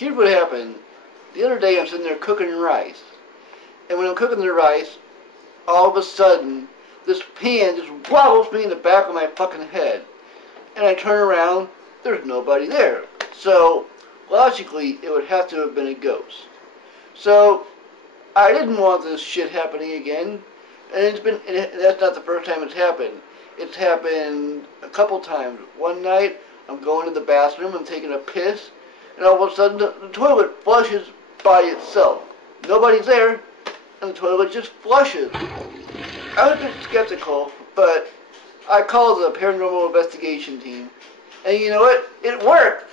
here's what happened. The other day I'm sitting there cooking rice. And when I'm cooking the rice, all of a sudden, this pan just wobbles me in the back of my fucking head. And I turn around, there's nobody there. So, logically, it would have to have been a ghost. So, I didn't want this shit happening again. And that's not the first time it's happened. It's happened a couple times. One night, I'm going to the bathroom, I'm taking a piss, and all of a sudden the toilet flushes by itself. Nobody's there, and the toilet just flushes. I was a bit skeptical, but I called the paranormal investigation team, and you know what? It worked!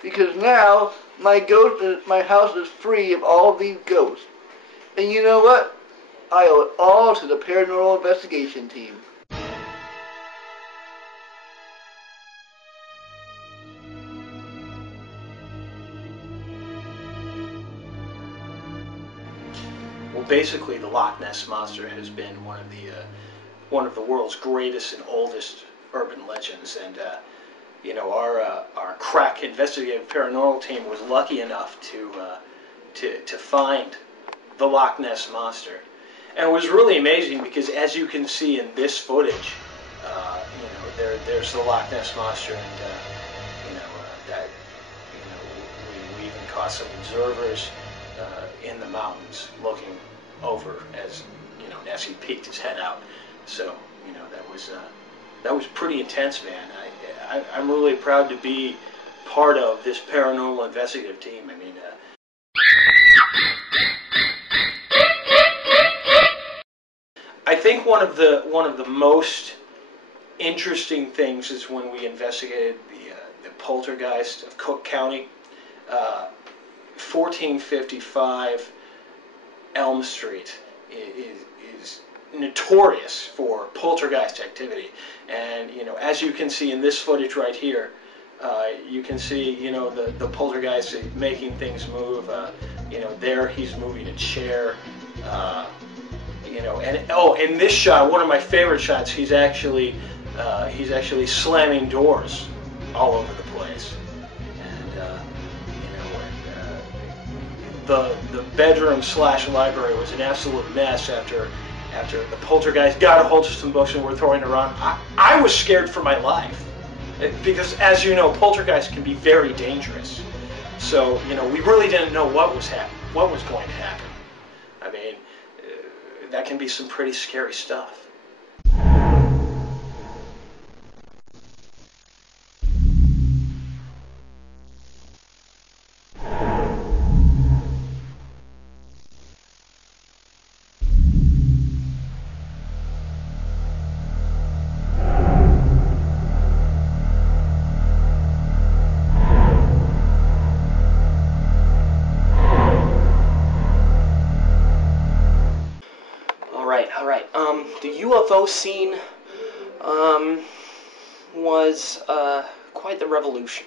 Because now my house is free of all of these ghosts. And you know what? I owe it all to the paranormal investigation team. Well, basically, the Loch Ness Monster has been one of the world's greatest and oldest urban legends, and you know, our crack investigative paranormal team was lucky enough to find the Loch Ness Monster, and it was really amazing because, as you can see in this footage, you know, there's the Loch Ness Monster, and you know, that, you know, we even caught some observers in the mountains looking over as, you know, Nessie peeked his head out. So, you know, that was pretty intense, man. I'm really proud to be part of this paranormal investigative team. I mean, I think one of the most interesting things is when we investigated the poltergeist of Cook County. 1455 Elm Street is notorious for poltergeist activity, and you know, as you can see in this footage right here, you can see, you know, the poltergeist making things move. You know, there he's moving a chair. You know, and oh, in this shot, one of my favorite shots, he's actually slamming doors all over the place. The bedroom / library was an absolute mess after the poltergeist got a hold of some books and were throwing around. I was scared for my life because, as you know, poltergeists can be very dangerous. So, you know, we really didn't know what was going to happen. I mean, that can be some pretty scary stuff. The UFO scene was quite the revolution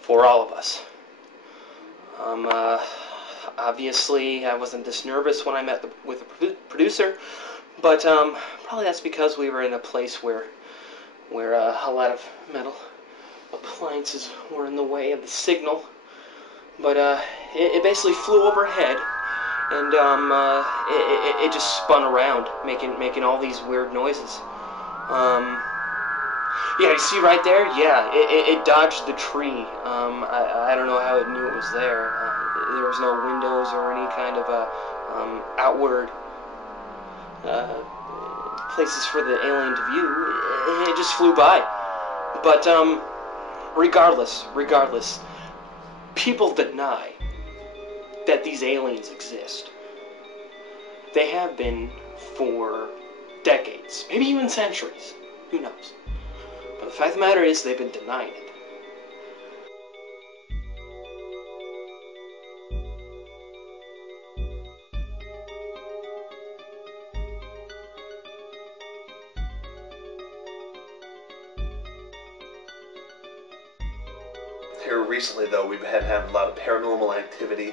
for all of us. Obviously, I wasn't this nervous when I met with the producer, but probably that's because we were in a place where a lot of metal appliances were in the way of the signal. But it basically flew overhead. And it just spun around, making all these weird noises. Yeah, you see right there? Yeah, it dodged the tree. I don't know how it knew it was there. There was no windows or any kind of outward places for the alien to view. It just flew by. But regardless, people deny that these aliens exist. They have been for decades, maybe even centuries. Who knows? But the fact of the matter is, they've been denying it. Here recently, though, we've had a lot of paranormal activity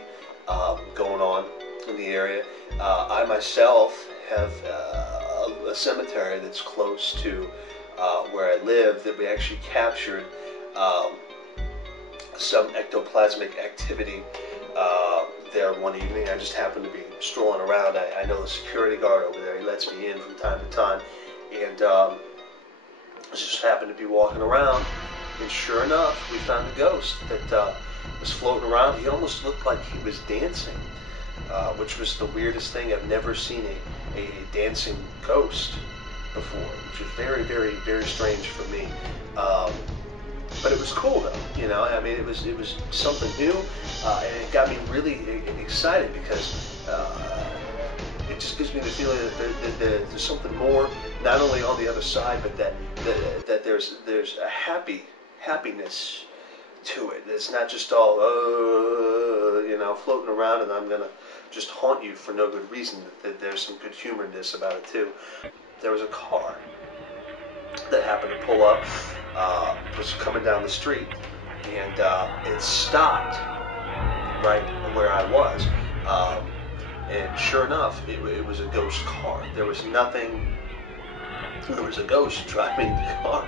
going on in the area. I myself have a cemetery that's close to where I live that we actually captured some ectoplasmic activity there one evening. I just happened to be strolling around. I know the security guard over there. He lets me in from time to time, and I just happened to be walking around, and sure enough, we found a ghost that was floating around. He almost looked like he was dancing, which was the weirdest thing. I've never seen a dancing ghost before, which was very, very, very strange for me. But it was cool though, you know. I mean, it was something new, and it got me really excited because it just gives me the feeling that there's something more, not only on the other side, but that there's a happiness to it. It's not just all you know, floating around, and I'm gonna just haunt you for no good reason. That there's some good humoredness about it too. There was a car that happened to pull up, was coming down the street, and it stopped right where I was, and sure enough, it was a ghost car. There was nothing, there was a ghost driving the car,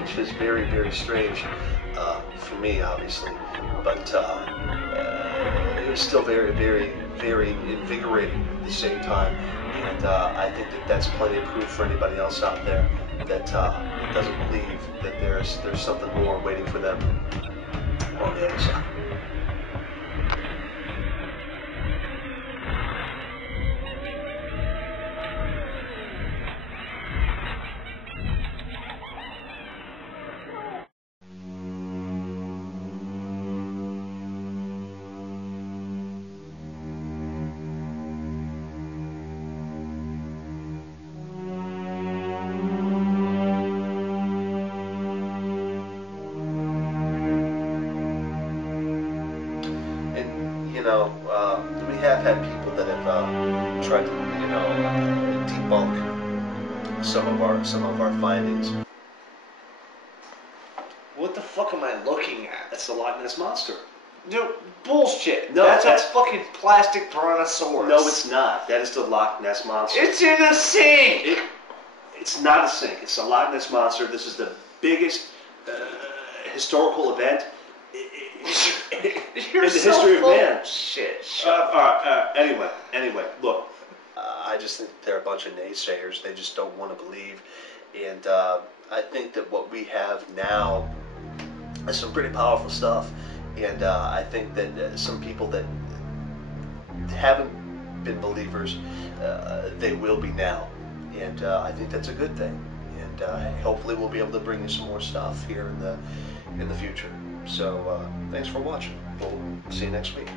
which is very, very strange for me, obviously, but it was still very, very, very invigorating at the same time, and I think that that's plenty of proof for anybody else out there that doesn't believe that there's something more waiting for them on the other side. We have had people that have tried to, you know, debunk some of our findings. What the fuck am I looking at? That's the Loch Ness monster. Dude, bullshit. No, that's that's a fucking plastic brontosaurus. No, it's not. That is the Loch Ness monster. It's in a sink. It's not a sink. It's the Loch Ness monster. This is the biggest historical event You're in the so history of full man. Shit. Anyway, look. I just think they're a bunch of naysayers. They just don't want to believe. And I think that what we have now is some pretty powerful stuff. And I think that some people that haven't been believers, they will be now. And I think that's a good thing. And hopefully we'll be able to bring you some more stuff here in the future. So thanks for watching. We'll see you next week.